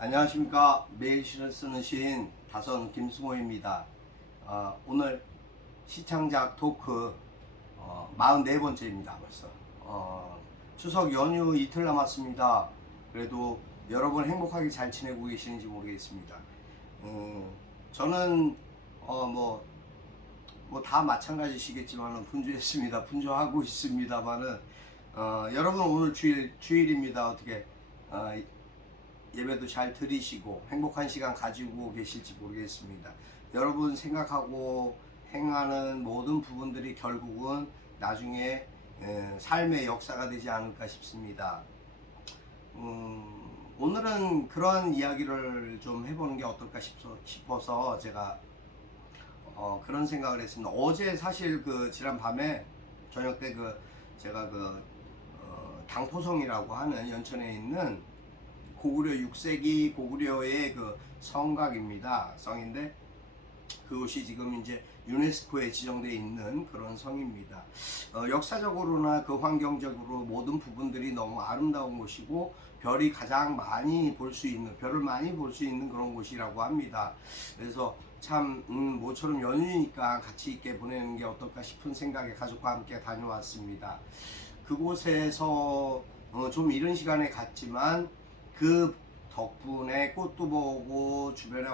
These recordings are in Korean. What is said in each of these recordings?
안녕하십니까. 매일 시를 쓰는 시인 다선 김승호입니다. 오늘 시창작 토크 44번째입니다. 벌써 추석 연휴 이틀 남았습니다. 그래도 여러분 행복하게 잘 지내고 계시는지 모르겠습니다. 저는 다 마찬가지시겠지만 분주했습니다. 분주하고 있습니다만은 여러분 오늘 주일입니다. 어떻게 예배도 잘 드리시고 행복한 시간 가지고 계실지 모르겠습니다. 여러분 생각하고 행하는 모든 부분들이 결국은 나중에 삶의 역사가 되지 않을까 싶습니다. 오늘은 그런 이야기를 좀 해보는 게 어떨까 싶어서 제가 그런 생각을 했습니다. 어제 사실 지난 밤에 저녁 때 제가 당포성이라고 하는 연천에 있는 고구려 6세기 고구려의 성곽입니다. 성인데 그곳이 지금 이제 유네스코에 지정되어 있는 그런 성입니다. 역사적으로나 환경적으로 모든 부분들이 너무 아름다운 곳이고 별이 가장 많이 볼 수 있는 별을 많이 볼 수 있는 그런 곳이라고 합니다. 그래서 참 모처럼 연휴니까 같이 있게 보내는 게 어떨까 싶은 생각에 가족과 함께 다녀왔습니다. 그곳에서 좀 이른 시간에 갔지만 그 덕분에 꽃도 보고 주변의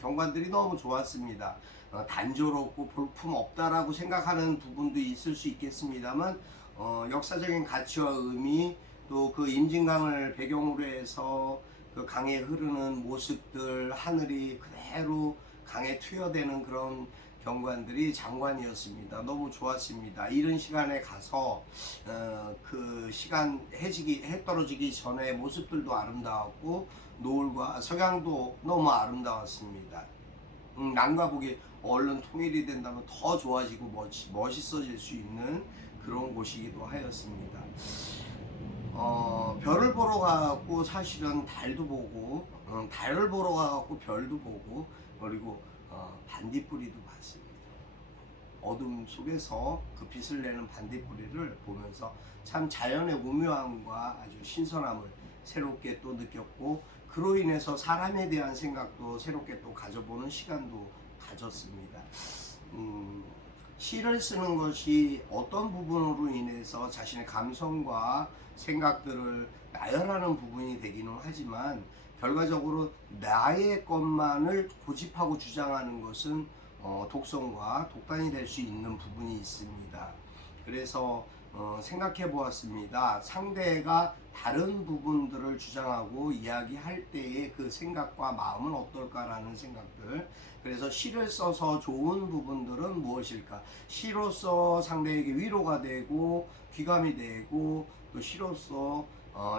경관들이 너무 좋았습니다. 단조롭고 볼품 없다라고 생각하는 부분도 있을 수 있겠습니다만 역사적인 가치와 의미 또 임진강을 배경으로 해서 강에 흐르는 모습들 하늘이 그대로 강에 투여되는 그런 경관들이 장관이었습니다. 너무 좋았습니다. 이른 시간에 가서 해 떨어지기 전에 모습들도 아름다웠고 노을과 석양도 너무 아름다웠습니다. 남과 북이 얼른 통일이 된다면 더 좋아지고 멋있어질 수 있는 그런 곳이기도 하였습니다. 별을 보러 가고 사실은 달도 보고 달을 보러 가고 별도 보고 그리고 반딧불이도 봤습니다. 어둠 속에서 그 빛을 내는 반딧불이를 보면서 참 자연의 오묘함과 아주 신선함을 새롭게 또 느꼈고 그로 인해서 사람에 대한 생각도 새롭게 또 가져보는 시간도 가졌습니다. 시를 쓰는 것이 어떤 부분으로 인해서 자신의 감성과 생각들을 나열하는 부분이 되기는 하지만 결과적으로 나의 것만을 고집하고 주장하는 것은 독성과 독단이 될 수 있는 부분이 있습니다. 그래서 생각해 보았습니다. 상대가 다른 부분들을 주장하고 이야기할 때의 그 생각과 마음은 어떨까라는 생각들. 그래서 시를 써서 좋은 부분들은 무엇일까? 시로서 상대에게 위로가 되고 귀감이 되고 또 시로서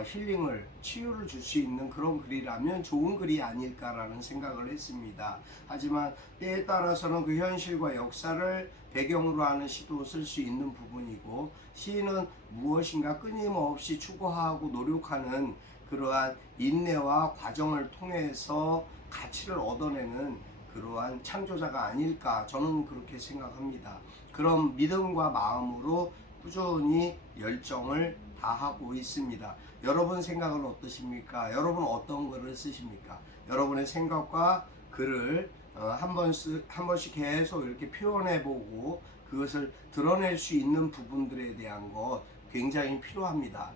힐링을 치유를 줄 수 있는 그런 글이라면 좋은 글이 아닐까라는 생각을 했습니다. 하지만 때에 따라서는 그 현실과 역사를 배경으로 하는 시도 쓸 수 있는 부분이고 시인은 무엇인가 끊임없이 추구하고 노력하는 그러한 인내와 과정을 통해서 가치를 얻어내는 그러한 창조자가 아닐까 저는 그렇게 생각합니다. 그런 믿음과 마음으로 꾸준히 열정을 다하고 있습니다. 여러분 생각은 어떠십니까? 여러분 어떤 글을 쓰십니까? 여러분의 생각과 글을 한 번씩 계속 이렇게 표현해보고 그것을 드러낼 수 있는 부분들에 대한 것 굉장히 필요합니다.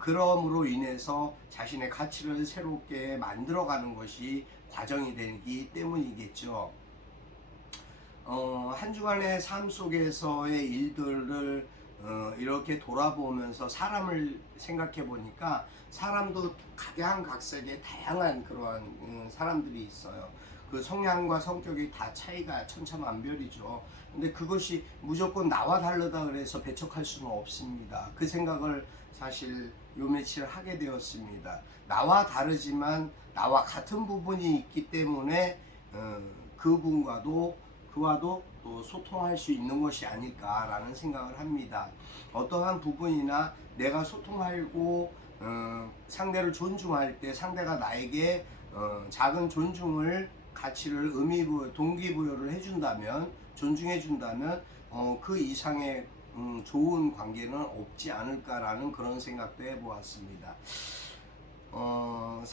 그럼으로 인해서 자신의 가치를 새롭게 만들어가는 것이 과정이 되기 때문이겠죠. 한 주간의 삶 속에서의 일들을 이렇게 돌아보면서 사람을 생각해 보니까 사람도 각양각색의 다양한 그러한 사람들이 있어요. 그 성향과 성격이 다 차이가 천차만별이죠. 근데 그것이 무조건 나와 다르다 그래서 배척할 수는 없습니다. 그 생각을 사실 요 며칠 하게 되었습니다. 나와 다르지만 나와 같은 부분이 있기 때문에 그와도 또 소통할 수 있는 것이 아닐까라는 생각을 합니다. 어떠한 부분이나 내가 소통하고 상대를 존중할 때 상대가 나에게 작은 존중을 가치를 동기부여를 해준다면 존중해준다면 그 이상의 좋은 관계는 없지 않을까라는 그런 생각도 해보았습니다.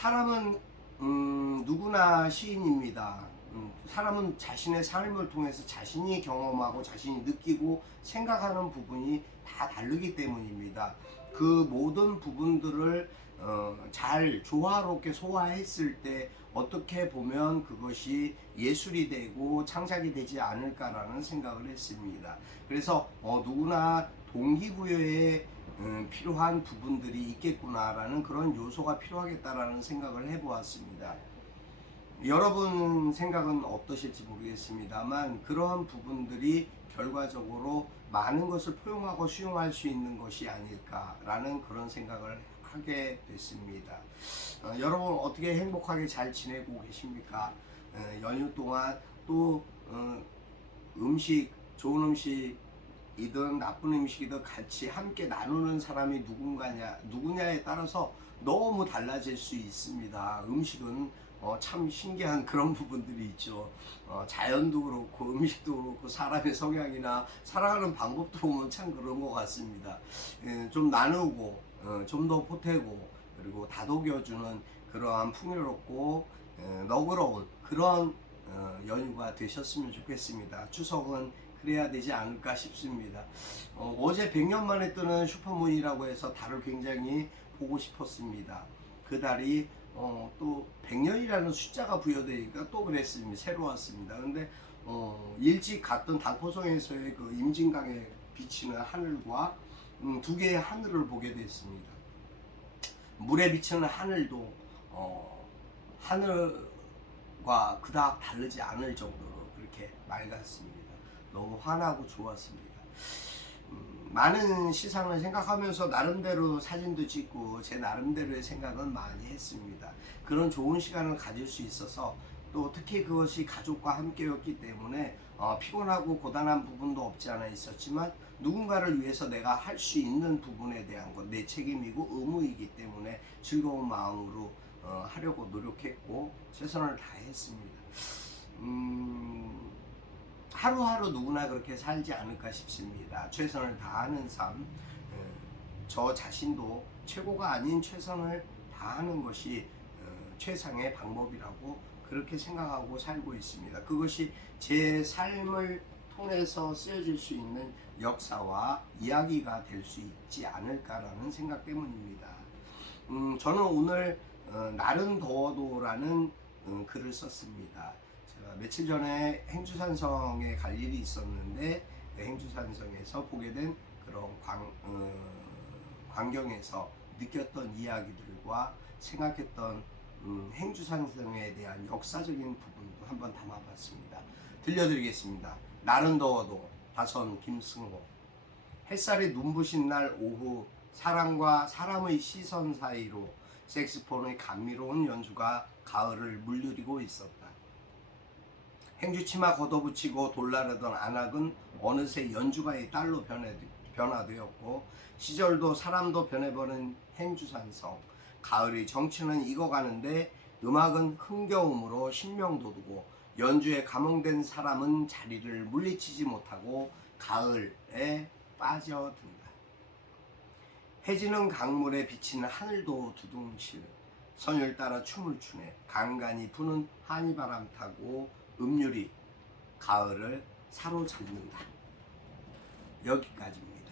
사람은 누구나 시인입니다. 사람은 자신의 삶을 통해서 자신이 경험하고 자신이 느끼고 생각하는 부분이 다 다르기 때문입니다. 그 모든 부분들을 잘 조화롭게 소화했을 때 어떻게 보면 그것이 예술이 되고 창작이 되지 않을까라는 생각을 했습니다. 그래서 누구나 동기부여에 필요한 부분들이 있겠구나라는 그런 요소가 필요하겠다라는 생각을 해보았습니다. 여러분 생각은 어떠실지 모르겠습니다만 그러한 부분들이 결과적으로 많은 것을 포용하고 수용할 수 있는 것이 아닐까라는 그런 생각을 하게 됐습니다. 여러분 어떻게 행복하게 잘 지내고 계십니까? 연휴 동안 또 음식, 좋은 음식이든 나쁜 음식이든 같이 함께 나누는 사람이 누구냐에 따라서 너무 달라질 수 있습니다. 음식은 참 신기한 그런 부분들이 있죠. 자연도 그렇고 음식도 그렇고 사람의 성향이나 살아가는 방법도 보면 참 그런 것 같습니다. 좀 나누고 좀 더 보태고 그리고 다독여주는 그러한 풍요롭고 너그러운 그런 연휴가 되셨으면 좋겠습니다. 추석은 그래야 되지 않을까 싶습니다. 어제 100년 만에 뜨는 슈퍼문이라고 해서 달을 굉장히 보고 싶었습니다. 그 달이 또 100년이라는 숫자가 부여되니까 또 그랬습니다. 새로웠습니다. 근데 일찍 갔던 당포성에서의 그 임진강에 비치는 하늘과 두 개의 하늘을 보게 됐습니다. 물에 비치는 하늘도 하늘과 그닥 다르지 않을 정도로 그렇게 맑았습니다. 너무 환하고 좋았습니다. 많은 시상을 생각하면서 나름대로 사진도 찍고 제 나름대로의 생각은 많이 했습니다. 그런 좋은 시간을 가질 수 있어서 또 특히 그것이 가족과 함께였기 때문에 피곤하고 고단한 부분도 없지 않아 있었지만 누군가를 위해서 내가 할 수 있는 부분에 대한 것, 내 책임이고 의무이기 때문에 즐거운 마음으로 하려고 노력했고 최선을 다했습니다. 하루하루 누구나 그렇게 살지 않을까 싶습니다. 최선을 다하는 삶, 저 자신도 최고가 아닌 최선을 다하는 것이 최상의 방법이라고 그렇게 생각하고 살고 있습니다. 그것이 제 삶을 통해서 쓰여질 수 있는 역사와 이야기가 될 수 있지 않을까라는 생각 때문입니다. 저는 오늘 날은 더워도라는 글을 썼습니다. 제가 며칠 전에 행주산성에 갈 일이 있었는데 행주산성에서 보게 된 그런 광경에서 느꼈던 이야기들과 생각했던 행주산성에 대한 역사적인 부분도 한번 담아봤습니다. 들려드리겠습니다. 날은 더워도 다선 김승호. 햇살이 눈부신 날 오후 사람과 사람의 시선 사이로 색스폰의 감미로운 연주가 가을을 물들이고 있었다. 행주치마 걷어붙이고 돌나르던 안악은 어느새 연주가의 딸로 변화되었고 시절도 사람도 변해버린 행주산성. 가을의 정취는 익어가는데 음악은 흥겨움으로 신명 돋우고 연주에 감흥된 사람은 자리를 물리치지 못하고 가을에 빠져든다. 해지는 강물에 비치는 하늘도 두둥실. 선율 따라 춤을 추네. 간간히 부는 한이바람 타고 음률이 가을을 사로잡는다. 여기까지입니다.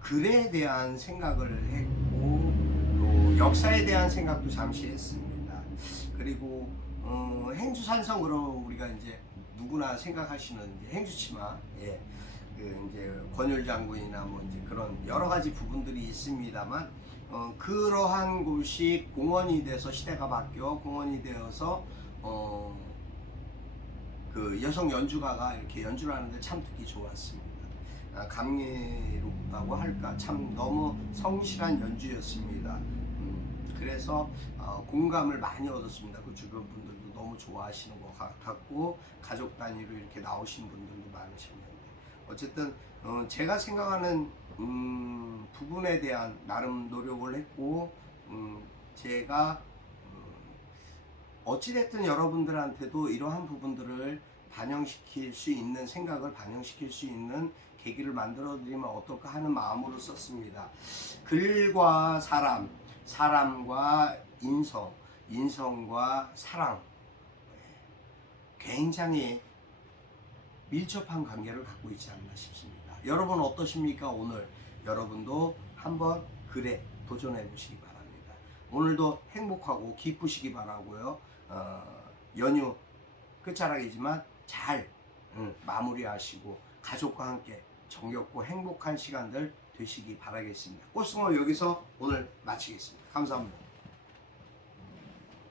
글에 대한 생각을 했고 또 역사에 대한 생각도 잠시 했습니다. 그리고 행주산성으로 우리가 이제 누구나 생각하시는 이제 행주치마, 그 이제 권율 장군이나 뭐 이제 그런 여러 가지 부분들이 있습니다만 그러한 곳이 공원이 돼서 시대가 바뀌어 공원이 되어서 그 여성 연주가가 이렇게 연주를 하는데 참 듣기 좋았습니다. 감미롭다고 할까 참 너무 성실한 연주였습니다. 그래서 공감을 많이 얻었습니다. 그 주변 분들도 너무 좋아하시는 것 같고 가족 단위로 이렇게 나오신 분들도 많으셨는데 어쨌든 제가 생각하는 부분에 대한 나름 노력을 했고 제가 어찌됐든 여러분들한테도 이러한 부분들을 반영시킬 수 있는 생각을 반영시킬 수 있는 계기를 만들어 드리면 어떨까 하는 마음으로 썼습니다. 글과 사람, 사람과 인성, 인성과 사랑, 굉장히 밀접한 관계를 갖고 있지 않나 싶습니다. 여러분 어떠십니까? 오늘 여러분도 한번 글에 도전해 보시기 바랍니다. 오늘도 행복하고 기쁘시기 바라고요. 연휴 끝자락이지만 잘 마무리하시고 가족과 함께 정겹고 행복한 시간들 되시기 바라겠습니다. 꽃승호 여기서 오늘 마치겠습니다. 감사합니다.